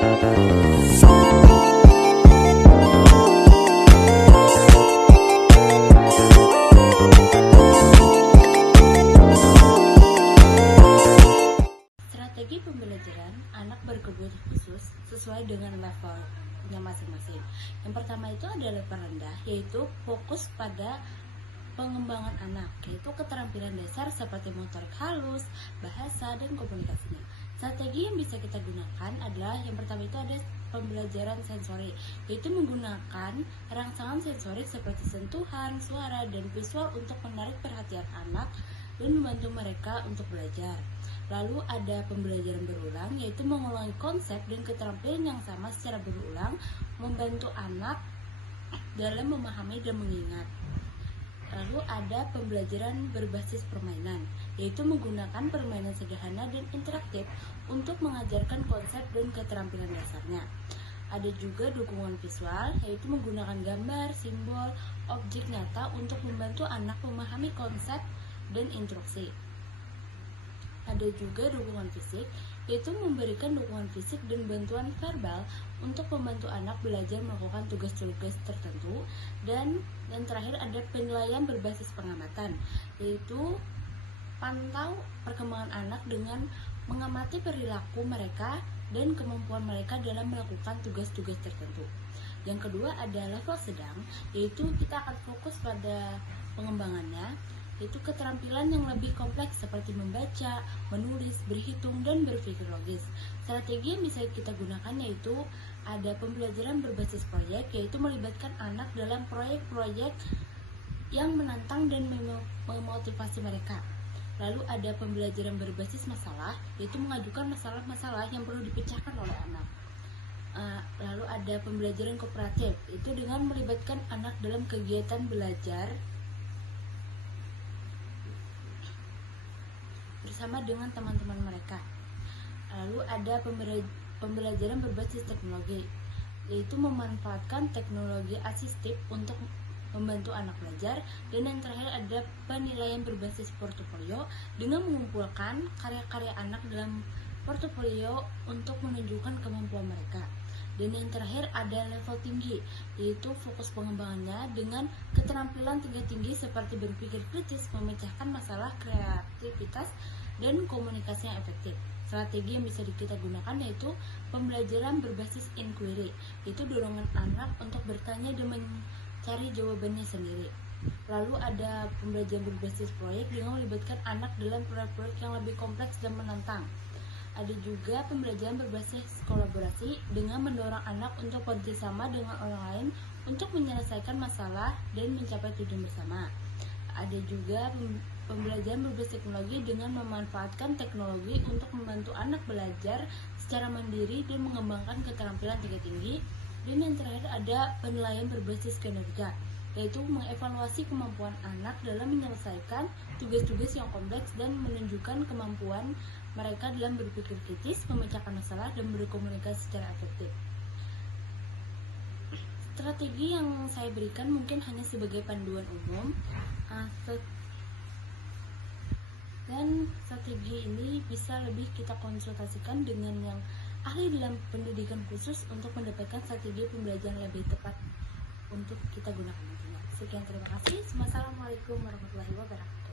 Strategi pembelajaran anak berkebutuhan khusus sesuai dengan levelnya masing-masing. Yang pertama itu ada level rendah, yaitu fokus pada pengembangan anak, yaitu keterampilan dasar seperti motorik halus, bahasa, dan komunikasinya. Strategi yang bisa kita gunakan adalah yang pertama itu ada pembelajaran sensori, yaitu menggunakan rangsangan sensorik seperti sentuhan, suara, dan visual untuk menarik perhatian anak dan membantu mereka untuk belajar. Lalu ada pembelajaran berulang, yaitu mengulangi konsep dan keterampilan yang sama secara berulang, membantu anak dalam memahami dan mengingat. Lalu ada pembelajaran berbasis permainan, yaitu menggunakan permainan sederhana dan interaktif untuk mengajarkan konsep dan keterampilan dasarnya. Ada juga dukungan visual, yaitu menggunakan gambar, simbol, objek nyata untuk membantu anak memahami konsep dan instruksi. Ada juga dukungan fisik, yaitu memberikan dukungan fisik dan bantuan verbal untuk membantu anak belajar melakukan tugas-tugas tertentu. Dan yang terakhir ada penilaian berbasis pengamatan, yaitu pantau perkembangan anak dengan mengamati perilaku mereka dan kemampuan mereka dalam melakukan tugas-tugas tertentu. Yang kedua ada level sedang, yaitu kita akan fokus pada pengembangannya, yaitu keterampilan yang lebih kompleks seperti membaca, menulis, berhitung, dan berpikir logis. Strategi yang bisa kita gunakan yaitu ada pembelajaran berbasis proyek, yaitu melibatkan anak dalam proyek-proyek yang menantang dan memotivasi mereka. Lalu ada pembelajaran berbasis masalah, yaitu mengajukan masalah-masalah yang perlu dipecahkan oleh anak. Lalu ada pembelajaran kooperatif, itu dengan melibatkan anak dalam kegiatan belajar bersama dengan teman-teman mereka. Lalu ada pembelajaran berbasis teknologi, yaitu memanfaatkan teknologi asistif untuk membantu anak belajar. Dan yang terakhir ada penilaian berbasis portofolio, dengan mengumpulkan karya-karya anak dalam portofolio untuk menunjukkan kemampuan mereka. Dan yang terakhir ada level tinggi, yaitu fokus pengembangannya dengan keterampilan tingkat tinggi seperti berpikir kritis, memecahkan masalah, kreativitas, dan komunikasi yang efektif. Strategi yang bisa kita gunakan yaitu pembelajaran berbasis inquiry, yaitu dorongan anak untuk bertanya dan mencari jawabannya sendiri. Lalu ada pembelajaran berbasis proyek dengan melibatkan anak dalam proyek-proyek yang lebih kompleks dan menantang. Ada juga pembelajaran berbasis kolaborasi dengan mendorong anak untuk bekerjasama dengan orang lain untuk menyelesaikan masalah dan mencapai tujuan bersama. Ada juga pembelajaran berbasis teknologi dengan memanfaatkan teknologi untuk membantu anak belajar secara mandiri dan mengembangkan keterampilan tingkat tinggi. Dan yang terakhir ada penilaian berbasis kinerja, yaitu mengevaluasi kemampuan anak dalam menyelesaikan tugas-tugas yang kompleks dan menunjukkan kemampuan mereka dalam berpikir kritis, memecahkan masalah, dan berkomunikasi secara efektif. Strategi yang saya berikan mungkin hanya sebagai panduan umum, dan strategi ini bisa lebih kita konsultasikan dengan yang ahli dalam pendidikan khusus untuk mendapatkan strategi pembelajaran lebih tepat untuk kita gunakan nantinya. Sekian, terima kasih. Wassalamualaikum warahmatullahi wabarakatuh.